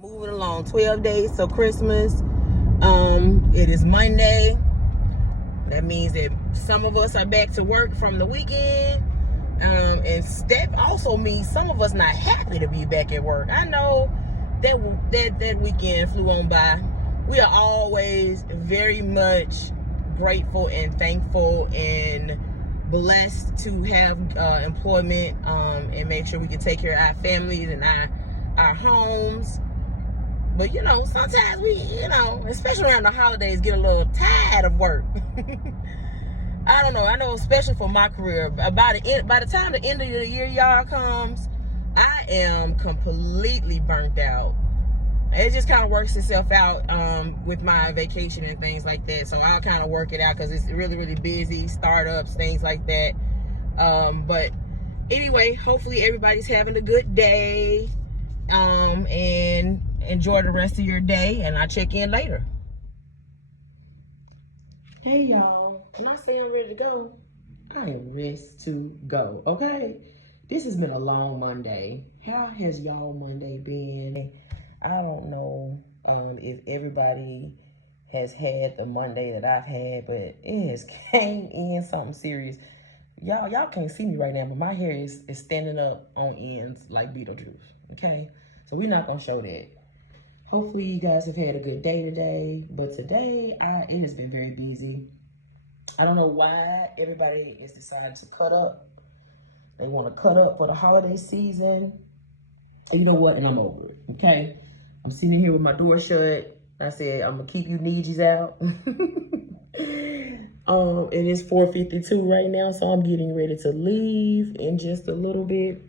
Moving along, 12 days till Christmas. It is Monday. That means that some of us are back to work from the weekend. And that also means some of us not happy to be back at work. I know that weekend flew on by. We are always very much grateful and thankful and blessed to have employment and make sure we can take care of our families and our homes. But sometimes we, especially around the holidays, get a little tired of work. I don't know. I know, especially for my career, by the time the end of the year, y'all, comes, I am completely burnt out. It just kind of works itself out with my vacation and things like that. So I'll kind of work it out because it's really, really busy, startups, things like that. But anyway, hopefully everybody's having a good day and enjoy the rest of your day. And I'll check in later. Hey, y'all. When I say I'm ready to go, I am ready to go, okay? This has been a long Monday. How has y'all Monday been? I don't know if everybody has had the Monday that I've had, but it has came in something serious. Y'all can't see me right now, but my hair is standing up on ends like Beetlejuice, okay? So we're not gonna show that. Hopefully you guys have had a good day today, but today it has been very busy. I don't know why everybody is deciding to cut up. They want to cut up for the holiday season. And you know what? And I'm over it, okay? I'm sitting here with my door shut. I said, I'm going to keep you Nijis out. And it's 4:52 right now, so I'm getting ready to leave in just a little bit.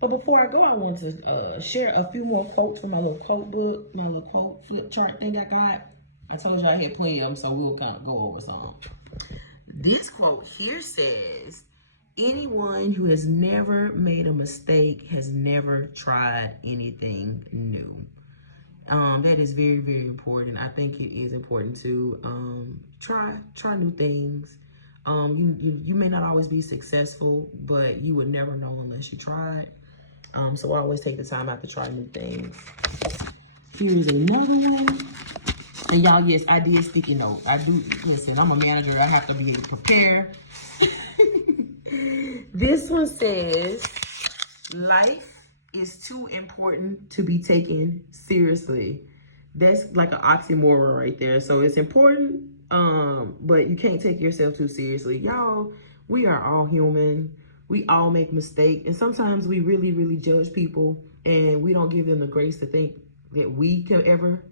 But before I go, I want to share a few more quotes from my little quote book, my little quote flip chart thing I got. I told you I had plenty of them, so we'll kind of go over some. This quote here says, anyone who has never made a mistake has never tried anything new. That is very, very important. I think it is important to try new things. You may not always be successful, but you would never know unless you tried. So I always take the time out to try new things. Here's another one. And y'all, yes, I did sticky note. I do, listen, I'm a manager. I have to be prepared. This one says, life is too important to be taken seriously. That's like an oxymoron right there. So it's important, but you can't take yourself too seriously. Y'all, we are all human. We all make mistakes. And sometimes we really, really judge people and we don't give them the grace to think that we can ever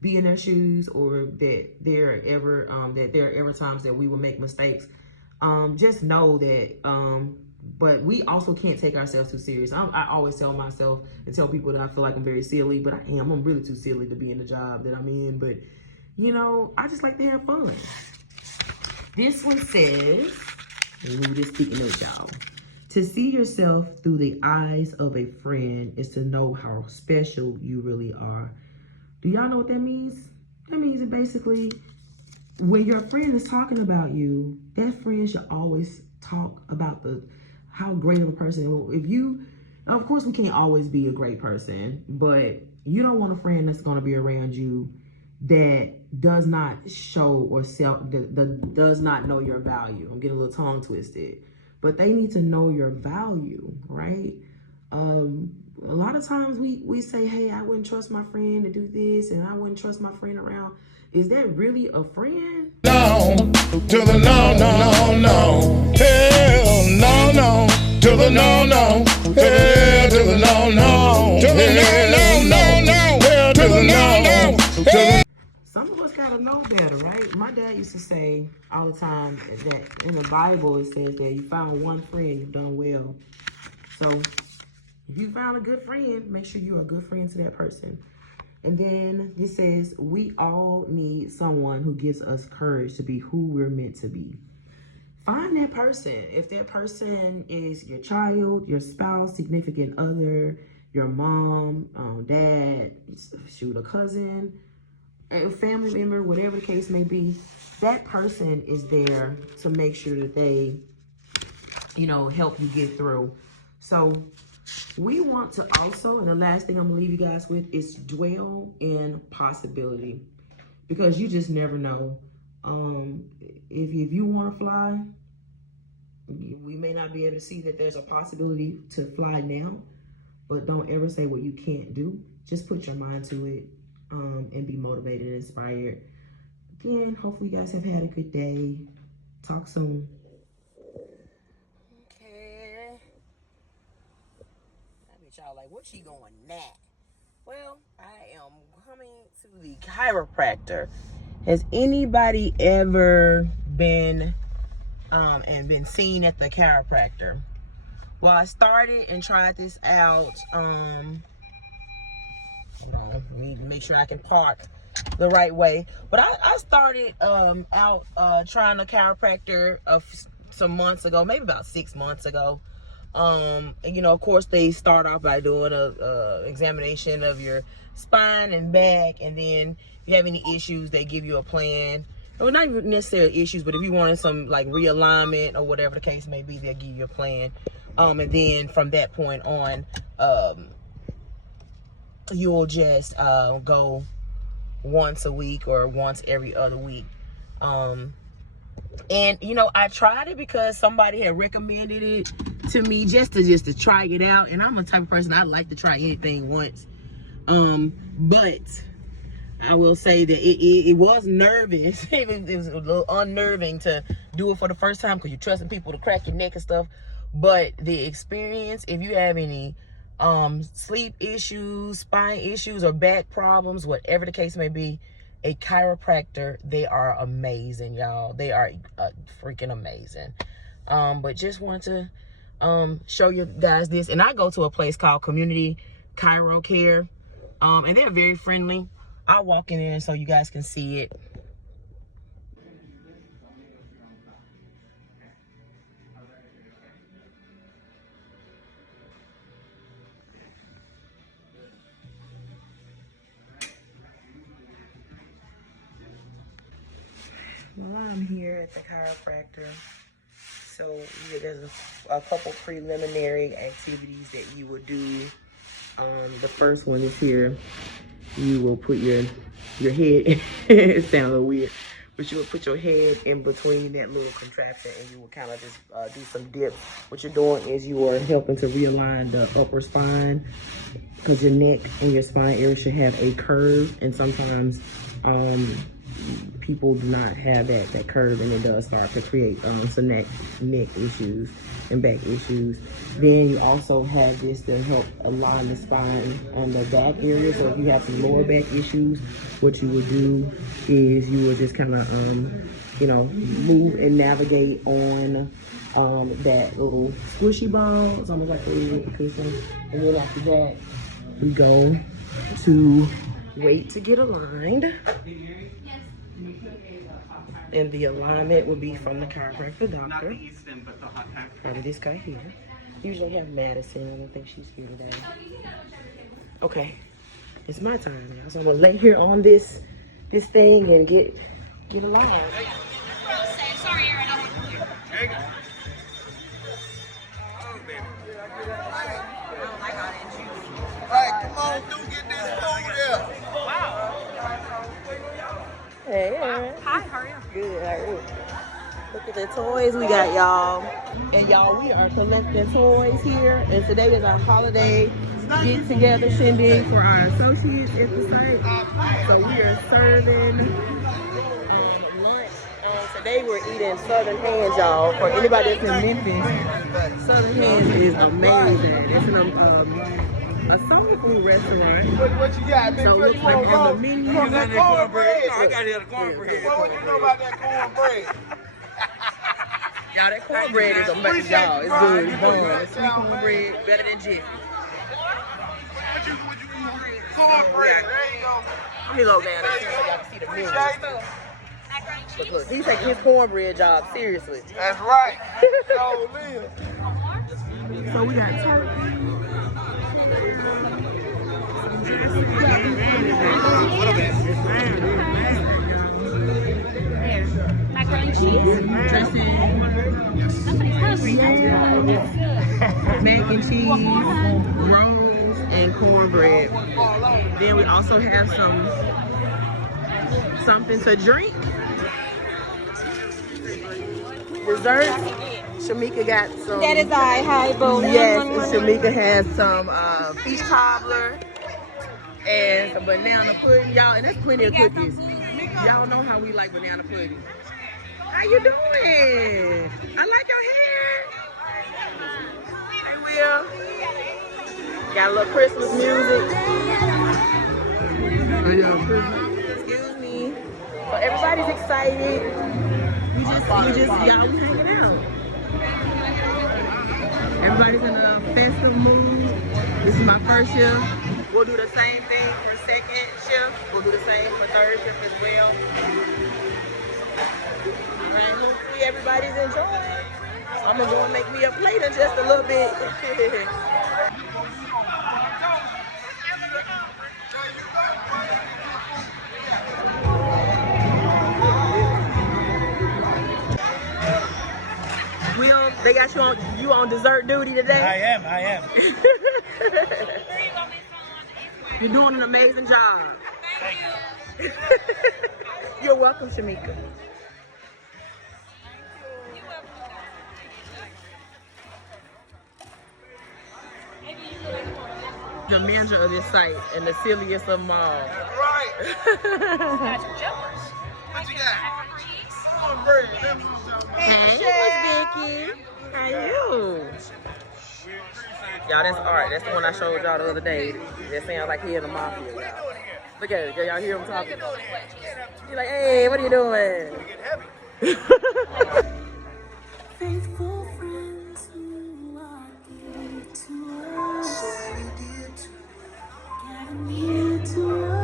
be in their shoes, or that there are ever times that we will make mistakes. Just know that, but we also can't take ourselves too serious. I always tell myself and tell people that I feel like I'm very silly, but I am. I'm really too silly to be in the job that I'm in. But, I just like to have fun. This one says, remove this sticky note, y'all. To see yourself through the eyes of a friend is to know how special you really are. Do y'all know what that means? That means that basically, when your friend is talking about you, that friend should always talk about how great of a person. Of course, we can't always be a great person, but you don't want a friend that's going to be around you that does not show or that does not know your value. I'm getting a little tongue twisted, but they need to know your value, right? A lot of times we say, hey, I wouldn't trust my friend to do this, and I wouldn't trust my friend around. Is that really a friend? No, to the no, no, no, no. Hell, no, no. To the no, no. Hell, to the no, no. To the no, no, no, no. Hell, to the no, no. Some of us gotta know better, right? My dad used to say all the time that in the Bible it says that you found one friend, you've done well. So if you found a good friend, make sure you're a good friend to that person. And then it says, we all need someone who gives us courage to be who we're meant to be. Find that person. If that person is your child, your spouse, significant other, your mom, dad, shoot, a cousin, a family member, whatever the case may be, that person is there to make sure that they, help you get through. So We want to also, and the last thing I'm gonna leave you guys with is dwell in possibility, because you just never know. If you want to fly, we may not be able to see that there's a possibility to fly now, but don't ever say what you can't do. Just put your mind to it, and be motivated and inspired. Again, hopefully you guys have had a good day. Talk soon. Okay. I bet y'all like, what's she going now? Well, I am coming to the chiropractor. Has anybody ever been and been seen at the chiropractor? Well, I started and tried this out. Hold on, I need to make sure I can park the right way. But I started out trying a chiropractor some months ago, maybe about 6 months ago. And, you know, of course, they start off by doing a examination of your spine and back, and then if you have any issues, they give you a plan. Well, not even necessarily issues, but if you wanted some like realignment or whatever the case may be, they'll give you a plan. And then from that point on, you'll just go once a week or once every other week. And you know, I tried it because somebody had recommended it to me just to try it out. And I'm a type of person, I like to try anything once. But I will say that it was nervous. It was a little unnerving to do it for the first time because you're trusting people to crack your neck and stuff. But the experience, if you have any sleep issues, spine issues, or back problems, whatever the case may be, a chiropractor, they are amazing, y'all. They are freaking amazing. But just wanted to show you guys this. And I go to a place called Community Chiro Care, and they're very friendly. I'll walk in there so you guys can see it. Well, I'm here at the chiropractor. So there's a couple preliminary activities that you will do. The first one is here. You will put your head, it sounds a little weird, but you will put your head in between that little contraption and you will kind of just do some dips. What you're doing is you are helping to realign the upper spine, because your neck and your spine area should have a curve, and sometimes people do not have that curve, and it does start to create some neck issues and back issues. Then you also have this to help align the spine on the back area. So if you have some lower back issues, what you will do is you will just kind of you know, move and navigate on that little squishy ball. It's almost like a little cushion. And then after that, we go to wait to get aligned. And the alignment will be from the chiropractor doctor. Probably this guy here. Usually have Madison. I don't think she's here today. Okay, it's my time now. So I'm gonna lay here on this thing and get aligned. Sorry, Aaron, I wasn't here. Alright, come on, dude, get this food here. Hey, Aaron. Hi, how are you? Good, how are you? Look at the toys we got, y'all. And y'all, we are collecting toys here. And today is our holiday get-together shindig for our associates at the site. So we are serving lunch. Today we're eating Southern Hands, y'all. For anybody that's in Memphis, Southern Hands is amazing. It's a soul food restaurant. What you got, big? So it looks like on the menu. I got here the cornbread. What would you know about that cornbread? Y'all, that cornbread is amazing. Y'all, it's good. It's bomb. Sweet cornbread, better than Jiffy. What you eat? Cornbread. There you go. Let me low down there so y'all can see the menu. Look, he's taking his cornbread job seriously. That's right. So live. So we got turkey. Macaroni and cheese? Dressing. Somebody's hungry. Mac and cheese. cornbread. Then we also have something to drink. Desserts. Shamika got some. That is I. Hi, Bo. Yes, and Shamika has some peach cobbler and some banana pudding, y'all. And there's plenty of cookies. Y'all know how we like banana pudding. How you doing? I like your hair. Hey, Will. Got a little Christmas music. Excuse me. So everybody's excited. Y'all hanging out. Everybody's in a festive mood. This is my first shift. We'll do the same thing for second shift. We'll do the same for third shift as well. And hopefully everybody's enjoying. I'm gonna go and make me a plate in just a little bit. Will, they got you on dessert duty today? I am. You're doing an amazing job. Thank you. You're welcome, Shamika. The manager of this site and the silliest of them all. Right. What you got? Hey, Miss Vicky. How you? Y'all, that's art. That's the one I showed y'all the other day. That sounds like he in the mafia. Y'all. Look at it. Y'all hear him talking? He's like, hey, what are you doing? Faithful friends who are dear to us, gather near to us.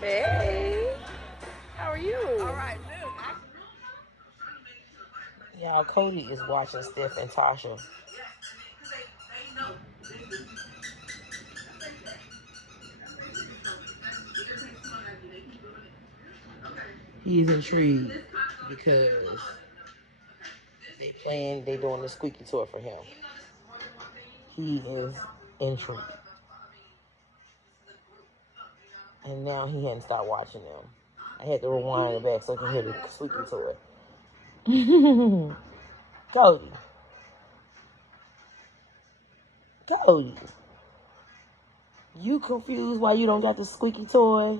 Hey, how are you? All right. Y'all, Cody is watching Steph and Tasha. He's intrigued because they doing the squeaky tour for him. He is intrigued. And now he hadn't stopped watching them. I had to rewind it back so I can hear the squeaky tour. Cody. You confused why you don't got the squeaky toy?